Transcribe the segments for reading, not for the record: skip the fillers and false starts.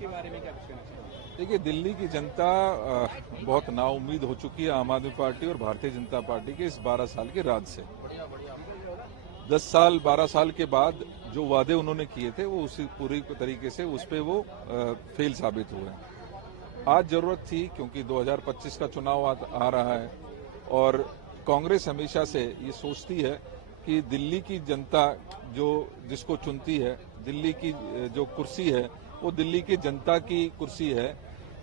के बारे में क्या कुछ कहना चाहेंगे? देखिए, दिल्ली की जनता बहुत नाउम्मीद हो चुकी है आम आदमी पार्टी और भारतीय जनता पार्टी के इस 12 साल के राज से। 10 साल 12 साल के बाद जो वादे उन्होंने किए थे वो उसी पूरी तरीके से उस पर वो फेल साबित हुए। आज जरूरत थी क्योंकि 2025 का चुनाव आ रहा है और कांग्रेस हमेशा से ये सोचती है कि दिल्ली की जनता जिसको चुनती है, दिल्ली की जो कुर्सी है वो दिल्ली की जनता की कुर्सी है।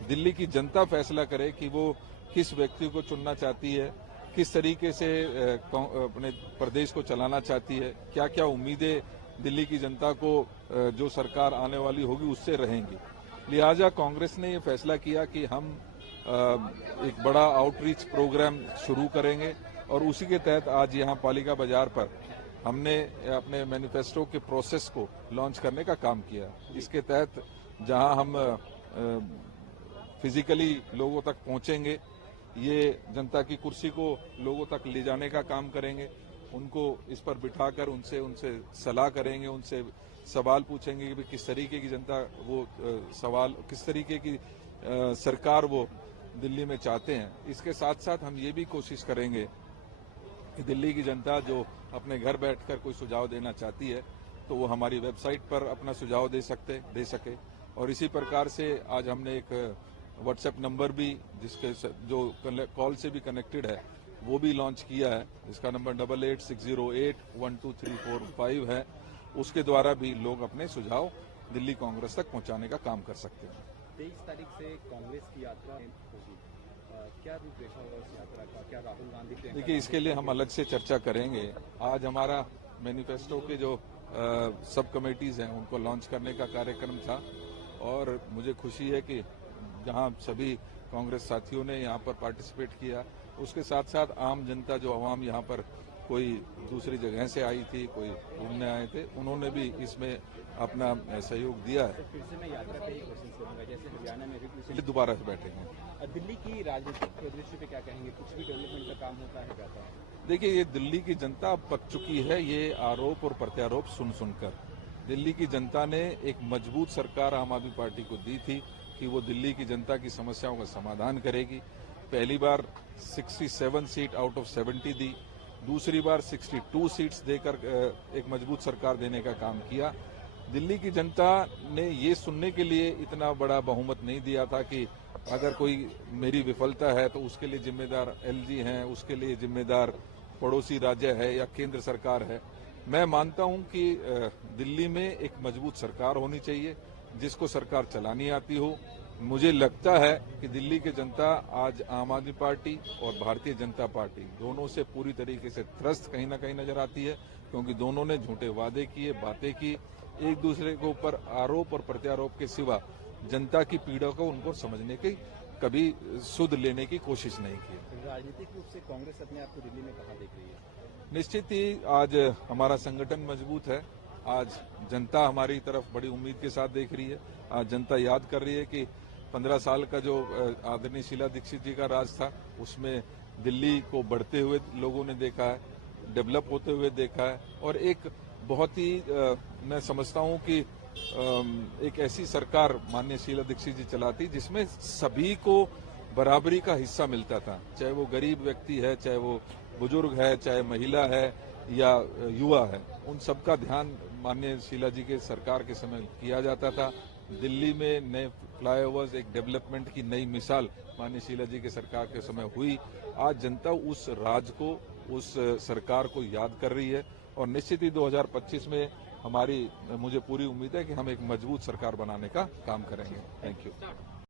दिल्ली की जनता फैसला करे कि वो किस व्यक्ति को चुनना चाहती है, किस तरीके से अपने प्रदेश को चलाना चाहती है, क्या क्या उम्मीदें दिल्ली की जनता को जो सरकार आने वाली होगी उससे रहेंगी। लिहाजा कांग्रेस ने ये फैसला किया कि हम एक बड़ा आउटरीच प्रोग्राम शुरू करेंगे और उसी के तहत आज यहाँ पालिका बाजार पर हमने अपने मैनिफेस्टो के प्रोसेस को लॉन्च करने का काम किया। इसके तहत जहां हम फिजिकली लोगों तक पहुंचेंगे, ये जनता की कुर्सी को लोगों तक ले जाने का काम करेंगे, उनको इस पर बिठाकर उनसे सलाह करेंगे, उनसे सवाल पूछेंगे कि किस तरीके की जनता वो सवाल किस तरीके की सरकार वो दिल्ली में चाहते हैं। इसके साथ साथ हम ये भी कोशिश करेंगे कि दिल्ली की जनता जो अपने घर बैठकर कोई सुझाव देना चाहती है तो वो हमारी वेबसाइट पर अपना सुझाव दे सके। और इसी प्रकार से आज हमने एक व्हाट्सएप नंबर भी जिसके जो कॉल से भी कनेक्टेड है वो भी लॉन्च किया है, जिसका नंबर 8860812345 है। उसके द्वारा भी लोग अपने सुझाव दिल्ली कांग्रेस तक पहुंचाने का काम कर सकते हैं। 23 तारीख से कांग्रेस की यात्रा होगी, क्या रूपरेखा होगा उस यात्रा का? क्या राहुल गांधी? देखिए, इसके लिए हम अलग से चर्चा करेंगे। आज हमारा मैनिफेस्टो के जो सब कमेटीज हैं उनको लॉन्च करने का कार्यक्रम था और मुझे खुशी है कि जहां सभी कांग्रेस साथियों ने यहां पर पार्टिसिपेट किया, उसके साथ साथ आम जनता जो अवाम यहां पर कोई दूसरी जगह से आई थी, कोई घूमने आए थे, उन्होंने भी इसमें अपना सहयोग दिया है। फिर से मैं यात्रा पे ही क्वेश्चन करूंगा, जैसे हरियाणा में भी दोबारा से बैठेंगे। दिल्ली की राजनीतिक परिदृश्य पे क्या कहेंगे? कुछ भी डेवलपमेंट का काम होता है जाता है? देखिए, ये दिल्ली की जनता पक चुकी है ये आरोप और प्रत्यारोप सुनकर। दिल्ली की जनता ने एक मजबूत सरकार आम आदमी पार्टी को दी थी कि वो दिल्ली की जनता की समस्याओं का समाधान करेगी। पहली बार 67 सीट आउट ऑफ 70 दी, दूसरी बार 62 सीट्स देकर एक मजबूत सरकार देने का काम किया। दिल्ली की जनता ने ये सुनने के लिए इतना बड़ा बहुमत नहीं दिया था कि अगर कोई मेरी विफलता है तो उसके लिए जिम्मेदार एलजी हैं, उसके लिए जिम्मेदार पड़ोसी राज्य है या केंद्र सरकार है। मैं मानता हूं कि दिल्ली में एक मजबूत सरकार होनी चाहिए जिसको सरकार चलानी आती हो। मुझे लगता है कि दिल्ली की जनता आज आम आदमी पार्टी और भारतीय जनता पार्टी दोनों से पूरी तरीके से त्रस्त कहीं ना कहीं नजर आती है, क्योंकि दोनों ने झूठे वादे किए, बातें की, एक दूसरे के ऊपर आरोप और प्रत्यारोप के सिवा जनता की पीड़ा को उनको समझने की कभी सुध लेने की कोशिश नहीं की। राजनीतिक रूप से कांग्रेस अपने आप को दिल्ली में कहां देख रही है? निश्चित ही आज हमारा संगठन मजबूत है। आज जनता हमारी तरफ बड़ी उम्मीद के साथ देख रही है। आज जनता याद कर रही है कि 15 साल का जो आदरणीय शीला दीक्षित जी का राज था उसमें दिल्ली को बढ़ते हुए लोगों ने देखा है, डेवलप होते हुए देखा है और एक बहुत ही मैं समझता हूं कि एक ऐसी सरकार माननीय शीला दीक्षित जी चलाती जिसमें सभी को बराबरी का हिस्सा मिलता था, चाहे वो गरीब व्यक्ति है, चाहे वो बुजुर्ग है, चाहे महिला है या युवा है, उन सबका ध्यान माननीय शीला जी के सरकार के समय किया जाता था। दिल्ली में नए फ्लाईओवर्स, एक डेवलपमेंट की नई मिसाल माननीय शीला जी के सरकार के समय हुई। आज जनता उस राज को, उस सरकार को याद कर रही है और निश्चित ही 2025 में मुझे पूरी उम्मीद है कि हम एक मजबूत सरकार बनाने का काम करेंगे। Thank you.